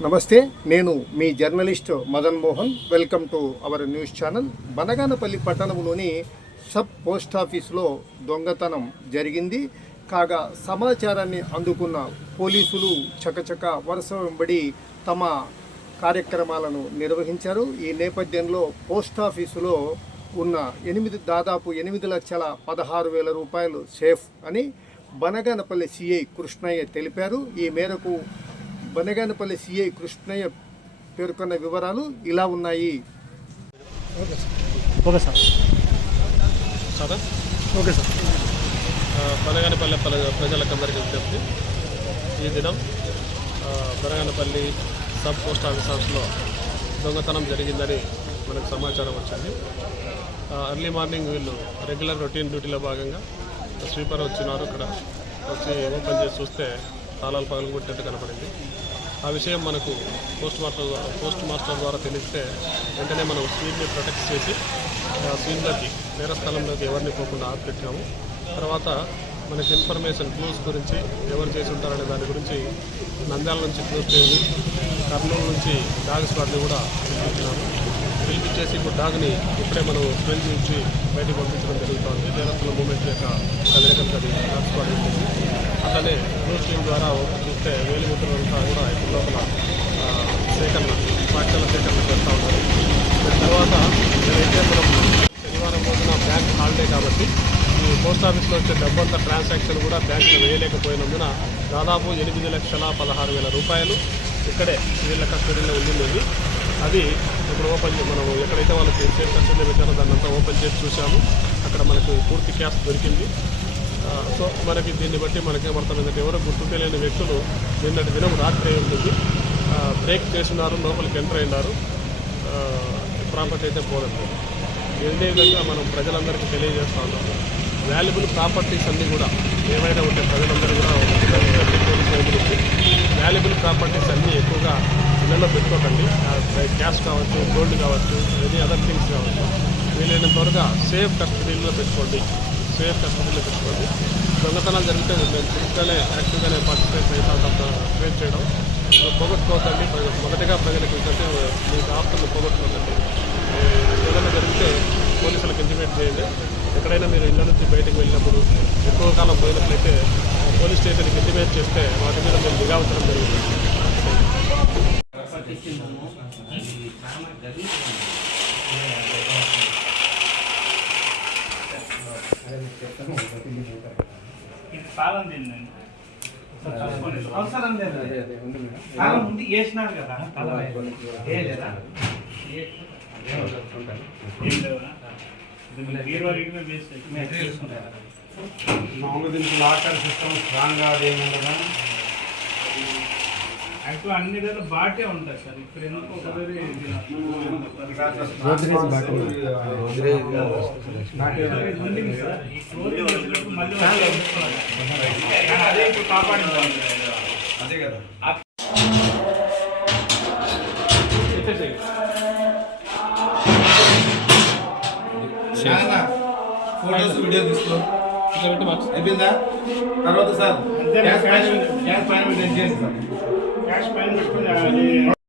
నమస్తే నేను మీ journalist Madan Mohan. Welcome to our news channel. Banaganapalli పట్టణంలోని సబ్ పోస్ట్ ఆఫీసులో దొంగతనం జరిగింది. కాగా సమాచారాన్ని అందుకున్న పోలీసులు చకచక వరుస వెంబడి తమ కార్యక్రమాలను నిర్వహించారు. ఈ నేపథ్యంలో పోస్ట్ ఆఫీసులో ఉన్న ఎనిమిది దాదాపు ఎనిమిది లక్షల పదహారు వేల రూపాయలు సేఫ్ అని బనగానపల్లి సిఐ కృష్ణయ్య తెలిపారు. ఈ మేరకు బనగానపల్లి సిఐ కృష్ణయ్య పేర్కొన్న వివరాలు ఇలా ఉన్నాయి. Okay sir. Okay sir. Banaganapalli పల- ప్రజలకందరికీ విజ్ఞప్తి. ఈ దినం బనగానపల్లి సబ్ పోస్ట్ ఆఫీస్ హౌస్లో దొంగతనం జరిగిందని మనకు సమాచారం వచ్చింది. ఎర్లీ మార్నింగ్ వీళ్ళు రెగ్యులర్ రొటీన్ డ్యూటీలో భాగంగా స్వీపర్ వచ్చినారు. ఇక్కడ వచ్చి ఓపెన్ చేసి చూస్తే తాళాలు పగలగొట్టినట్టు కనపడింది. ఆ విషయం మనకు పోస్ట్ మాస్టర్ పోస్ట్ మాస్టర్ ద్వారా తెలిస్తే వెంటనే మనం స్క్రీన్ని ప్రొటెక్ట్ చేసి ఆ సీన్లోకి వేరే స్థలంలోకి ఎవరిని పోకుండా ఆపిపెట్టాము. తర్వాత మనకి ఇన్ఫర్మేషన్ క్లూస్ గురించి ఎవరు చేసి ఉంటారనే దాని గురించి నంద్యాల నుంచి క్లూస్ టీమ్ని కర్నూలు నుంచి డాగ్ స్క్వాడ్ని కూడా పిలిపించినాము పిలిపించేసి ఇప్పుడు డాగ్ని ఇప్పుడే మనం ఫ్రెండ్స్ నుంచి బయటకు పంపించడం జరుగుతుంది. నేరస్తుల మూమెంట్ యొక్క కదలికలకు అది డాగ్ స్క్వాడ్ ఉంటుంది అట్లనే క్లూస్ స్ట్రీమ్ ద్వారా ఒక చూస్తే వేలిముద్రలంతా కూడా ఇప్పుడు లోపల సేకరణ పాఠశాల సేకరణ చేస్తూ ఉన్నారు. తర్వాత ఏదైతే మనం శనివారం రోజున బ్యాంక్ హాలిడే కాబట్టి ఈ పోస్ట్ ఆఫీస్లో వచ్చే డబ్బంతా ట్రాన్సాక్షన్ కూడా బ్యాంకులో వేయలేకపోయినందున దాదాపు ఎనిమిది లక్షల పదహారు వేల రూపాయలు ఇక్కడే వీళ్ళ కస్టడీలో ఉండింది. అది ఇప్పుడు ఓపెన్ మనం ఎక్కడైతే వాళ్ళకి సేఫ్ కస్టడీలో పెట్టారో దాన్ని అంతా ఓపెన్ చేసి చూసాము అక్కడ మనకు పూర్తి క్యాష్ దొరికింది. సో మనకి దీన్ని బట్టి మనకేమర్థమైందంటే ఎవరో గుర్తు తెలియని వ్యక్తులు నిన్నటి దినం రాత్రి ఉంటుంది. బ్రేక్ చేస్తున్నారు లోపలికి ఎంటర్ అయినారు. ప్రాపర్టీ అయితే పోదండి. ఇదే విధంగా మనం ప్రజలందరికీ తెలియజేస్తా ఉన్నాం వాల్యుబుల్ ప్రాపర్టీస్ అన్నీ కూడా ఏమైనా ఉంటే ప్రజలందరూ కూడా వాల్యుబుల్ ప్రాపర్టీస్ అన్నీ ఎక్కువగా ఇళ్ళలో పెట్టుకోకండి. క్యాష్ కావచ్చు గోల్డ్ కావచ్చు ఎనీ అదర్ థింగ్స్ కావచ్చు. వీలైనంత త్వరగా సేఫ్ కస్టడీలో పెట్టుకోండి. సేఫ్ కస్టడీలో పెట్టుకోండి దొంగతనాలు జరిగితే మేము చురుగ్గానే యాక్టివ్గానే పార్టిసిపేట్ చేస్తాం ట్రేట్ చేయడం. సో పోగొట్టుకోవద్దండి మొదటగా ప్రజలకు ఏంటంటే మీ ఆస్తులు పోగొట్టుకోవద్దండి ఏదైనా జరిగితే పోలీసులకు ఇంటిమేట్ చేయండి. ఎక్కడైనా మీరు ఇళ్ళ నుంచి బయటకు వెళ్ళినప్పుడు ఎక్కువ కాలం పోయినట్లయితే పోలీస్ స్టేషన్కి ఇంటిమేట్ చేస్తే వాటి మీద మేము దిగావసరం జరుగుతుంది. ఇది తిందండి అవసరం లేదు. మామూలుగా దీనికి లాకర్ సిస్టమ్ స్ట్రాంగ్ యాక్చువల్ అన్ని దగ్గర బాటే ఉంటాయి సార్. ఇక్కడ ఎందుకు ఒక అదే ఇప్పుడు అదే కదా. ఫోటోస్ వీడియో తీసుకో అయిపోయిందా తర్వాత సార్ క్యాష్ పైన క్యాష్ పైన చేస్తాను క్యాష్ పైన పెట్టుకుని